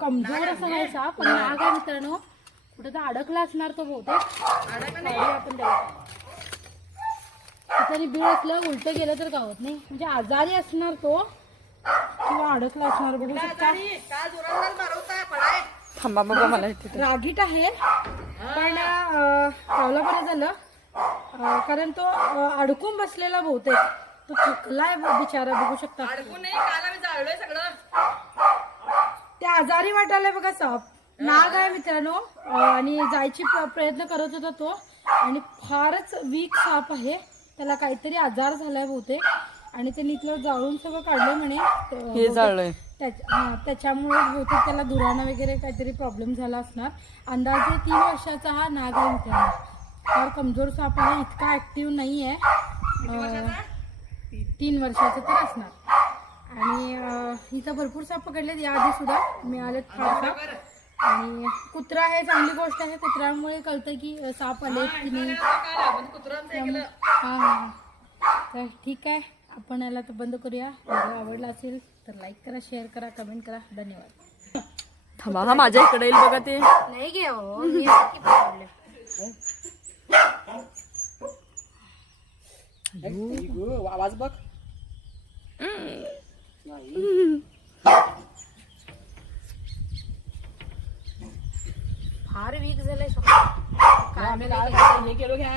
कमजोर असा आहे साप, पण नाग आहे मित्रांनो. कुठे तर अडकला असणार तो बहुतेक. आपण त्याने बीळ असलं उलट गेलं तर गावत नाही, म्हणजे आजारी असणार तो किंवा अडकला असणार. बघू शकता थांबा बघा मला रागीट आहे, पण गावला बरं झालं. कारण तो अडकून बसलेला बहुतेक, तो थकलाय बिचारा. बघू शकता त्या आजारी वाटायला बघा साप. नाग आहे मित्रांनो, आणि जायची प्रयत्न करत होता तो, आणि फारच वीक साप आहे. त्याला काहीतरी आजार झालाय बहुतेक, आणि ते इथलं जाळून सगळं काढलं म्हणे. हे जाळलंय त्याच्यामुळे बहुतेक त्याला दुराणा वगैरे काहीतरी प्रॉब्लेम झाला असणार. अंदाजे 3 वर्षाचा हा नाग आहे मित्रांनो. फार कमजोर साप आहे, इतका ऍक्टिव्ह नाही आहे. 3 वर्षाचं तर असणार. आणि इथं भरपूर साप पकडलेत याआधी सुद्धा मिळालेत फार साप. आणि कुत्रा आहे, चांगली गोष्ट आहे. कुत्र्यामुळे कळतं की साप आले की नाही. हा तर ठीक आहे, आपण याला तर बंद करूया. व्हिडिओ आवडला असेल तर लाईक करा, शेअर करा, कमेंट करा. धन्यवाद. थांबा, हा माझ्या इकडे येईल बघा. ते नाही घे हो, मी नक्की पकडले. आवाज बघ. फार वीक झालंय. आम्ही काय हे केलो घ्या.